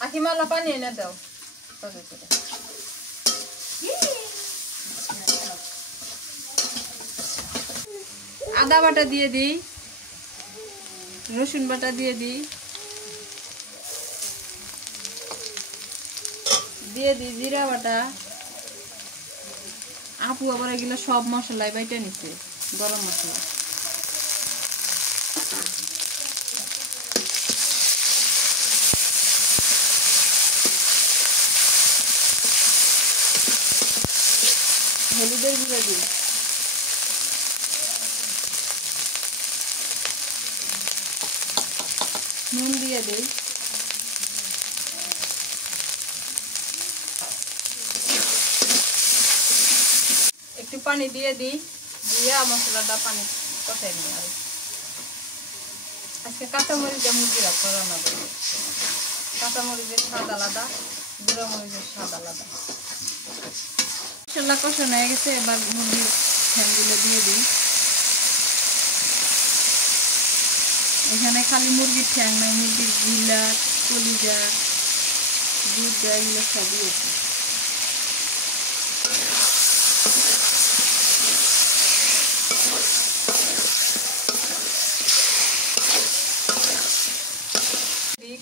আখিমালা পানি এনে দাও আদা বাটা দিয়ে দিই রসুন বাটা দিয়ে দিই জিরা বাটা আপু আবার এগুলো সব মশলাই বাইটা নিচ্ছে গরম মশলা হলুদের গুঁড়া দিই নুন দিয়ে দিই একটু পানি দিয়ে দিই দিয়ে মশলাটা পানি কষাই নিই আর আজকে কাঁচামরিচের মুরগি রাখবো রান্না করবো কাঁচামরিচের স্বাদ আলাদা গুঁড়ো মরিচের স্বাদ আলাদা মশলা কষানো হয়ে গেছে এবার মুরগির ঠ্যাংগুলো দিয়ে দিই এখানে খালি মুরগির ঠ্যাং নাই মুরগির গিলা কলিজা দুধ এগুলো সবই আছে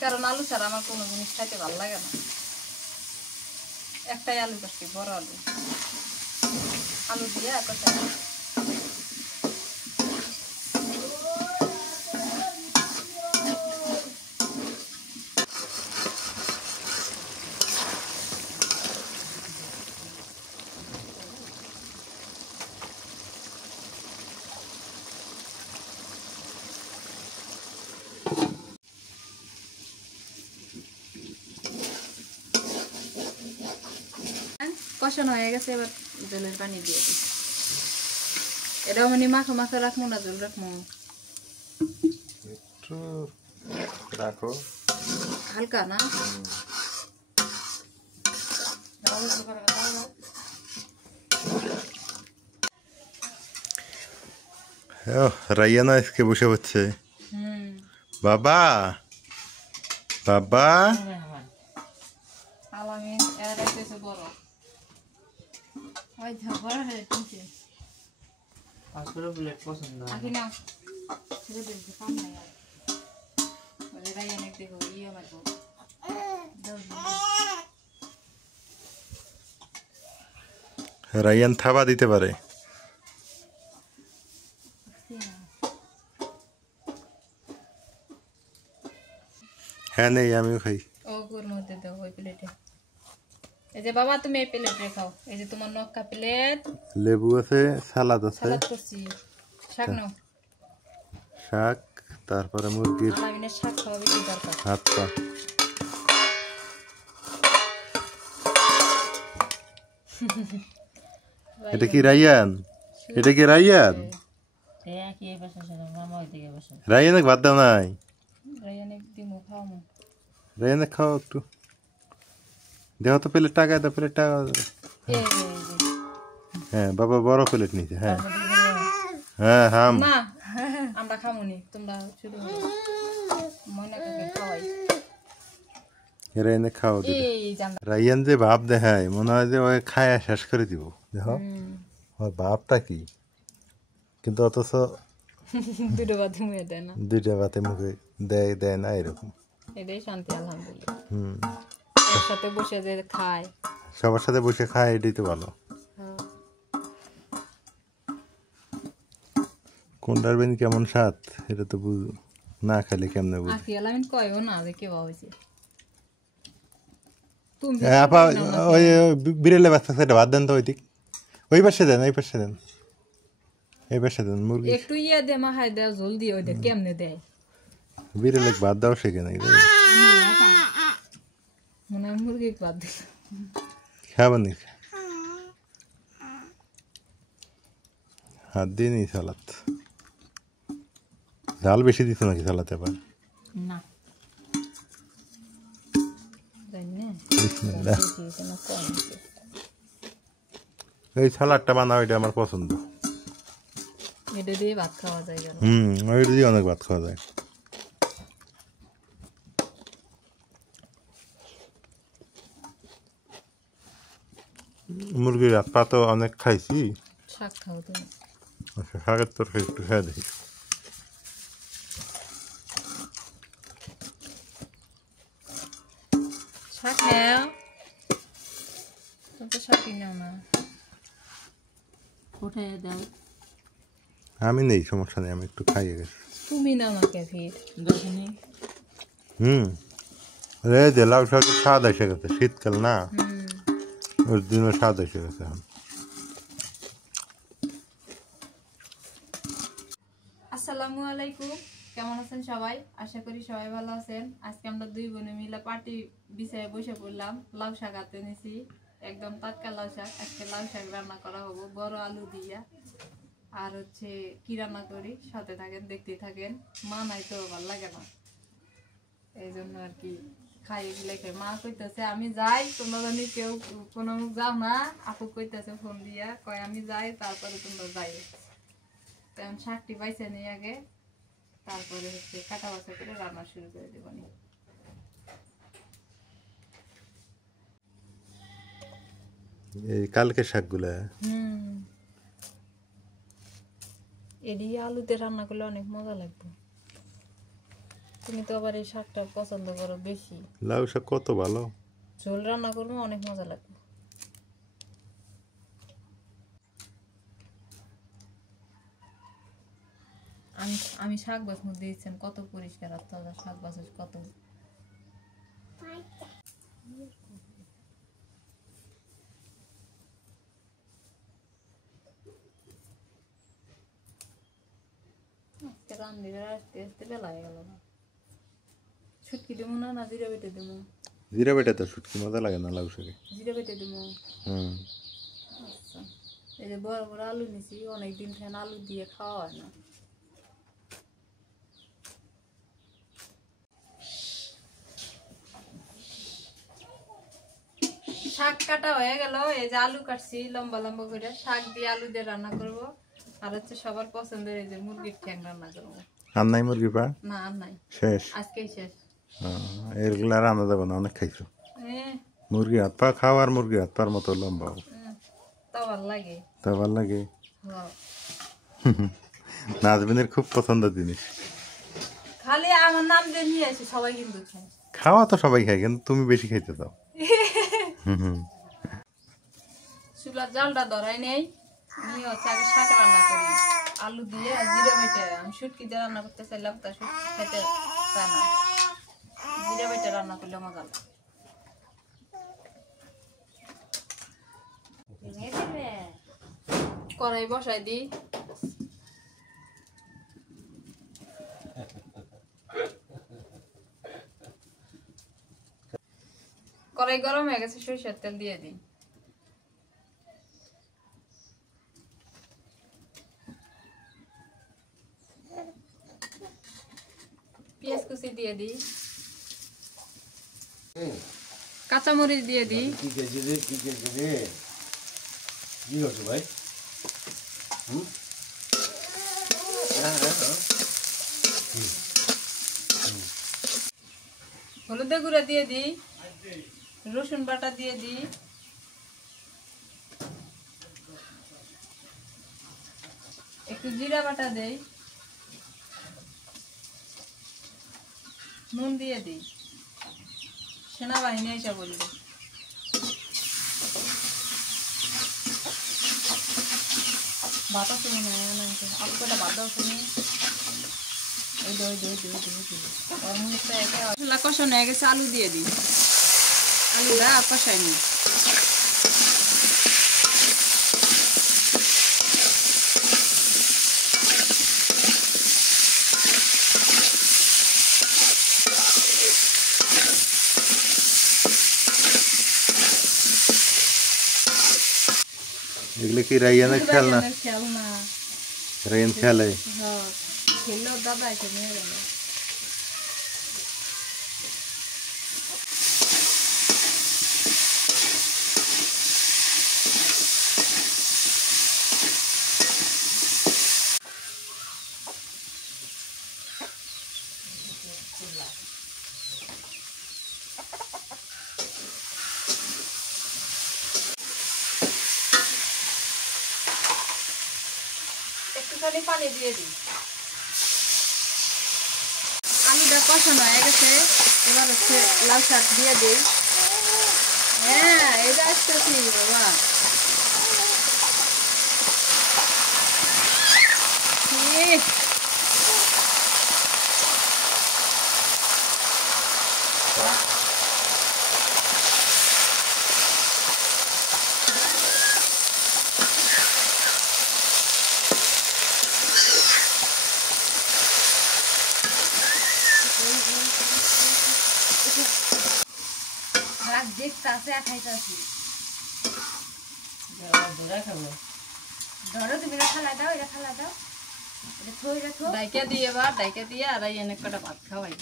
কারণ আলু ছাড়া আমার কোনো জিনিস খাইতে ভালো লাগে না একটাই আলু কাটছি বড় আলু আলু দিয়ে কষাই কষানো হয়ে গেছে এবার জলের পানি দিয়ে দিই এটাও মানে মাখো মাখো রাখবো না জল রাখবো একটু রাখো হালকা না রাইয়ানা আজকে বসে হচ্ছে বাবা বাবা আলামিন এর একটা বড় ওই ঝগড়া হয়ে গেছে আসলে প্লেট পছন্দ আগে না ছেড়ে দিতে কাম নাই আর বলে রাইয়ান এক দেখো ইয়ে মারবো রাইয়ান থাবা দিতে পারে হ্যাঁ নেই আমিও খাই ও গুড় মধ্যে দাও ওই প্লেটে এই যে বাবা তুমি এই প্লেটে খাও এই যে তোমার নক্কা প্লেট লেবু আছে সালাদ আছে সালাদ করছি শাক নাও শাক তারপরে মুরগির আলামিনের শাক খাওয়া বেশি দরকার হাত পা এটা কি রাইয়ান এটা কি রাইয়ান রাইয়ানে ভাত দাও নাই রাইয়ানে দিমু খাওয়ামু রাইয়ানে খাও একটু দেহ তো প্লেট টাকা দাও প্লেট টাকা এই হ্যাঁ বাবা বড় প্লেট নিছে হ্যাঁ হ্যাঁ হাম না আমরা খামুনি তোমরা শুধু ময়না কাকে খাওয়াই রাইয়ানে খাও এই জান রাইয়ান যে ভাব দেখায় মনে হয় যে ওই খায়া শেষ করে দিব দেখো ওর ভাবটা কি কিন্তু অথচ দুটো বাদে মুয়ে দেয় না দুইটা ভাতে মুখে দেয় দেয় না এরকম এটাই শান্তি আলহামদুলিল্লাহ একসাথে বসে যে খায় সবার সাথে বসে খায় এটাই তো ভালো কোনটার বেন কেমন স্বাদ এটা তো না খেলে কেমনে বুঝ আখি আলামিন কয়ও না যে কেবা হয়েছে তুমি আপা ওই বিড়ালে বাচ্চা সেটা ভাত দেন তো ওই দিক ওই পাশে দেন এই পাশে দেন এই পাশে দেন মুরগি একটু ইয়ে দে মাখাই দেয় জল দিয়ে ওই দেয় কেমনে দেয় বিড়ালে ভাত দাও শেখে নাকি মনে হয় মুরগি বাদ দিল খাবেন নি হাত দিয়ে নি সালাদ ডাল বেশি দিত নাকি সালাতে আবার না বিসমিল্লাহ এই সালাদটা বানাও এটা আমার পছন্দ এটা দিয়ে ভাত খাওয়া যায় কেন ওইটা দিয়ে অনেক ভাত খাওয়া যায় মুরগির হাত পা তো অনেক খাইছি। শাক খাও তুমি? আচ্ছা, শাকের তরকারি একটু খেয়ে দেখি। শাক নেও, তুমি তো শাকই নেও না। উঠে দাও। আমি নেই, সমস্যা নেই, আমি একটু খাইয়ে গেছি। তুমি নাও না কে ফির? দেখিনি। রে যে লাউ শাকের স্বাদ এসে গেছে, শীতকাল না, ওর দিনও স্বাদ এসে গেছে এখন। আসসালামু আলাইকুম, কেমন আছেন সবাই? আশা করি সবাই ভালো আছেন। আজকে আমরা দুই বোনে মিলে পার্টি বিছায় বসে পড়লাম। লাউ শাক হাতে নিছি, একদম টাটকা লাউ শাক। আজকে লাউ শাক রান্না করা হবো বড় আলু দিয়া। আর হচ্ছে কি রান্না করি, সাথে থাকেন, দেখতে থাকেন। মা নাই তো ভালো লাগে না, এই জন্য আর কি খাই লেখে। মা কইতেছে আমি যাই, তোমরা জানি কেউ কোনো যাও না। আপু কইতেছে ফোন দিয়া, কয় আমি যাই তারপরে তোমরা যাই। তেমন শাকটি বাইছে নিয়ে আগে, তারপরে হচ্ছে কাটা বাছা করে রান্না শুরু করে দেবো। এই কালকে শাকগুলা এডি আলুতে রান্না করলে অনেক মজা লাগবে। তুমি তো আবার এই শাকটা পছন্দ করো বেশি। লাউ শাক কত ভালো, ঝোল রান্না করবো অনেক মজা লাগবে। আমি শাক বাছ মধ্যে দিচ্ছেন কত পরিষ্কার আর তাজা শাক বাছ কত। রান্ধিরে আসতে আসতে বেলা হয়ে গেল না। শুটকি দেবো না, না জিরা বেটে দেবো? জিরা বেটে তো শুটকি মজা লাগে না লাউ শাকে। জিরা বেটে দেবো। আচ্ছা, এই যে বড় বড় আলু নিছি, অনেকদিন থেকে আলু দিয়ে খাওয়া হয় না। শাক কাটা হয়ে গেল, এই যে আলু কাটছি লম্বা লম্বা করে, শাক দিয়ে আলু দিয়ে রান্না করব। আর হচ্ছে সবার পছন্দের এই যে মুরগির ঠ্যাং রান্না করব। আর নাই মুরগি পা? না আর নাই, শেষ, আজকেই শেষ। এগুলা রান্না যাবে না, অনেক খাইছো। মুরগি হাত পা খাও, আর মুরগি হাত পার মতো লম্বা তা ভাল লাগে, তা ভাল লাগে। হ্যাঁ, নাজবিনের খুব পছন্দের জিনিস। খালি আমার নাম দিয়ে নিয়ে আসি, সবাই কিন্তু খায়। খাওয়া তো সবাই খায়, কিন্তু তুমি বেশি খাইতে চাও। চুলার জালটা ধরাই নেই, আমি হচ্ছে আগে শাক রান্না করি আলু দিয়ে আর জিরা বেটে। আমি শুটকি দিয়ে রান্না করতে চাইলাম, তা শুটকি খেতে চায় না, জিরা বেটে রান্না করলে মজা লাগে। কড়াই বসাই দিই, কড়াই গরম হয়ে গেছে, সরিষার তেল দিয়ে দিই। পেঁয়াজ কুচি দিয়ে দিই, কাঁচামরিচ দিয়ে দিই, হলুদের গুঁড়া দিয়ে দিই, রসুন বাটা দিয়ে দিই, একটু জিরা বাটা দেই, নুন দিয়ে দিই। সেনাবাহিনী এসে বলবে ভাত আছে মনে হয়, অল্প কটা ভাত দাও তুমি। মশলা কষানো হয়ে গেছে, আলু দিয়ে দিই, আলুটা কষাই নি। এগুলো কি রাইয়ানের খেল না? রাইয়ান খেলে। খেললেও দাদা এসে নিয়ে গেল। একটুখানি পানি দিয়ে দিই। আলুটা কষানো হয়ে গেছে, এবার হচ্ছে লাল শাক দিয়ে দিই। হ্যাঁ, এটা আসতেছি বাবা। দেখতে আছে খাইতেছি। ধরো তুমি খালা দাও, এটা খালা দাও, এটা থই রাখো। ডাইকা দিয়ে এবার ডাইকা দিয়ে আর এনে কটা ভাত খাওয়াই।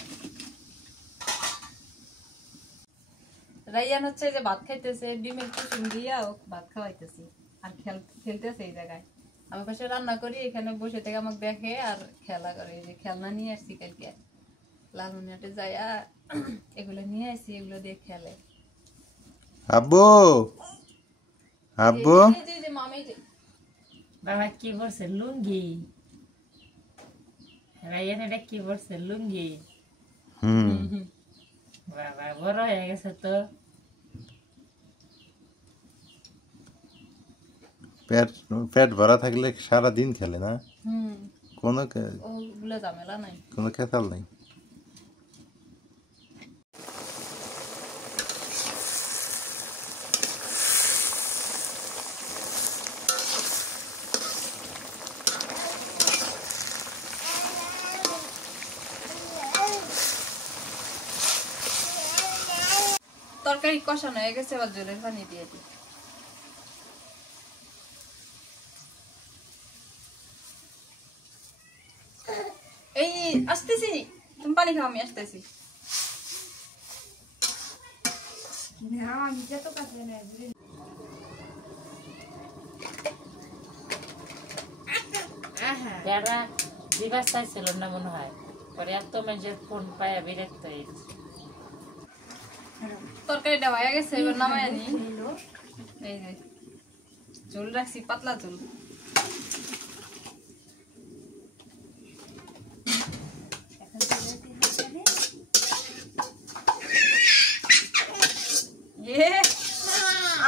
রাইয়ান হচ্ছে যে ভাত খাইতেছে, ডিমের কুসুম দিয়া ও ভাত খাওয়াইতেছি আর খেলতেছে এই জায়গায়। আমি পাশে রান্না করি, এখানে বসে থেকে আমাকে দেখে আর খেলা করে। এই যে খেলনা নিয়ে আসছি কালকে, লালমনিহাটে যাইয়া এগুলো নিয়ে আসছি, এগুলো দিয়ে খেলে। আব্বু আব্বু বাবা কি বলছে লুঙ্গি, রাইয়ান এটা কি বলছে লুঙ্গি। বাবা বড় হয়ে গেছে তো। পেট ভরা থাকলে সারা দিন খেলে না, কোনো ওগুলো ঝামেলা নাই, কোনো খেতাল নাই। তরকারি কষানো হয়ে গেছে, এবার জলের পানি দিয়ে দিই। এই আসতেছি, তুমি পানি খাও, আমি আসতেছি। যারা দিবার চাইছিল না মনে হয়, পরে এত মেজের ফোন পায়া বিরক্ত হয়েছে। তরকারিটা হয়ে গেছে, এবার নামাই আনি। এই যে ঝোল রাখছি, পাতলা ঝোল।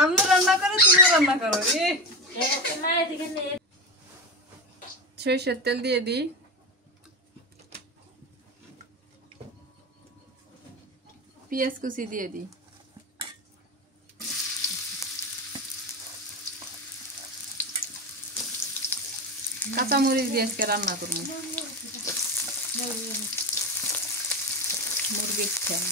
আমি রান্না করে তুমি রান্না করো। সরিষার তেল দিয়ে দিই, পেঁয়াজ কুচি দিয়ে দিই, কাঁচামরিচ দিয়ে আজকে রান্না করবো মুরগির ঠ্যাং।